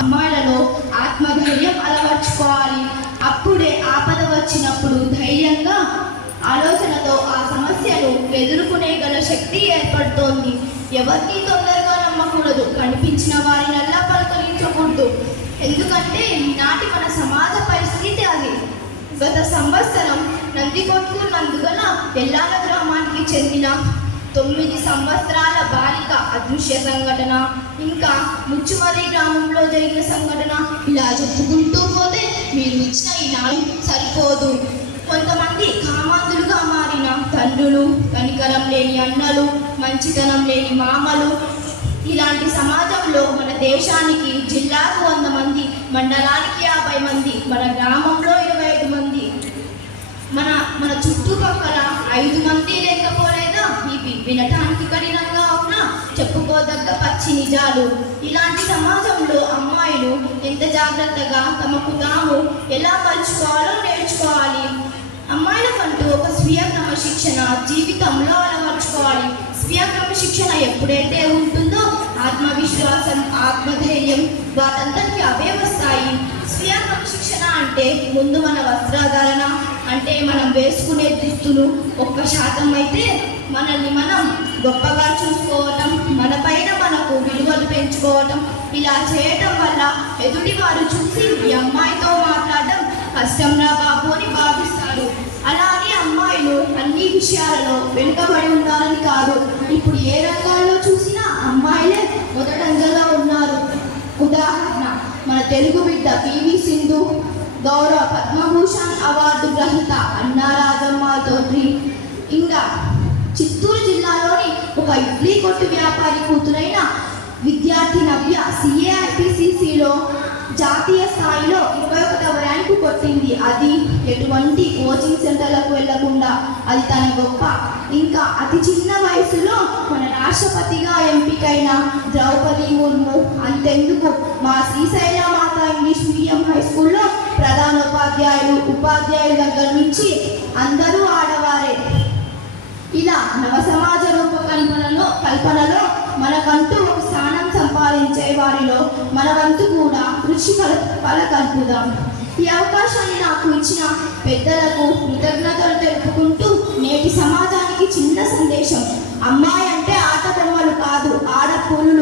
అమ్మాయిలలో ఆత్మధైర్యం అలవర్చుకోవాలి. అప్పుడే ఆపద వచ్చినప్పుడు ధైర్యంగా ఆలోచనతో ఆ సమస్యను ఎదుర్కొనేగల శక్తి ఏర్పడుతోంది. ఎవరిని తొందరగా నమ్మకూడదు, కనిపించిన వారినల్లా పలకరించకూడదు. ఎందుకంటే ఈనాటి మన సమాజ పరిస్థితి అది. గత సంవత్సరం నందికొట్కూరు నందుగల ఎల్లాల గ్రామానికి చెందిన 9 సంవత్సరాల బాలిక అదృశ్య సంఘటన, ఇంకా ముచ్చుమర్రి గ్రామంలో జరిగిన సంఘటన, ఇలా చెప్పుకుంటూ పోతే మీరు ఇచ్చిన ఈ నాలుగు సరిపోదు. కొంతమంది కామాంధులుగా మారిన తండ్రులు, కనికరం లేని అన్నలు, మంచితనం లేని మామలు, ఇలాంటి సమాజంలో మన దేశానికి జిల్లాకు 100 మంది, మండలానికి 50 మంది, మన గ్రామంలో 25 మంది, మన చుట్టుపక్కల 5 మంది లేకపోలేదా? ఇవి వినటానికి కఠినంగా ఉన్నా చెప్పుకోదగ్గ పచ్చి నిజాలు. ఇలాంటి సమాజంలో అమ్మాయిలు ఎంత జాగ్రత్తగా తమకు తాము ఎలా మలుచుకోవాలో నేర్చుకోవాలి. అమ్మాయిలకంటూ ఒక స్వీయ క్రమశిక్షణ జీవితంలో అలవర్చుకోవాలి. స్వీయ క్రమశిక్షణ ఎప్పుడైతే ఉంటుందో ఆత్మవిశ్వాసం, ఆత్మధైర్యం వాటంతటికి అవే వస్తాయి. స్వీయ క్రమశిక్షణ అంటే ముందు మన వస్త్రధారణ, అంటే మనం వేసుకునే దుస్తులు 1% అయితే మనల్ని మనం గొప్పగా చూసుకోవటం, మన పైన మనకు విలువలు పెంచుకోవటం. ఇలా చేయటం వల్ల ఎదుటి వారు చూసి ఈ అమ్మాయితో మాట్లాడడం కష్టంరా బాబు అని భావిస్తారు. అలాగే అమ్మాయిలు అన్ని విషయాలలో వెనుకబడి ఉండాలని కాదు. ఇప్పుడు ఏ రంగాల్లో చూసినా అమ్మాయిలే మొదటంజలో ఉన్నారు. ఉదాహరణ, మన తెలుగు బిడ్డ పివి సింధు, గౌరవ పద్మభూషణ్ అవార్డు గ్రహీత అన్నా రాజమ్మ చౌదరి, ఇంకా చిత్తూరు జిల్లాలోని ఒక ఇడ్లీ కొట్టు వ్యాపారి కూతురైన విద్యార్థి నవ్య CAIPCCలో జాతీయ స్థాయిలో 21వ ర్యాంకు కొట్టింది. అది ఎటువంటి కోచింగ్ సెంటర్లకు వెళ్లకుండా. అది తన గొప్ప. ఇంకా అతి చిన్న వయసులో మన రాష్ట్రపతిగా ఎంపికైన ద్రౌపది ముర్ము, అంతెందుకు మా శ్రీశైల మాత ఇంగ్లీష్ మీడియం హై స్కూల్లో ప్రధానోపాధ్యాయులు, ఉపాధ్యాయుల దగ్గర నుంచి అందరూ ఆడవారే. ఇలా నవ సమాజ కల్పనలో మనకంటూ ఒక స్థానం సంపాదించే వారిలో మన వంతు కూడా కృషి కలుపుదాం. ఈ అవకాశాన్ని నాకు ఇచ్చిన పెద్దలకు కృతజ్ఞతలు తెలుపుకుంటూ నేటి సమాజానికి చిన్న సందేశం: అమ్మాయి అంటే ఆట బొమ్మలు కాదు, ఆడపూలు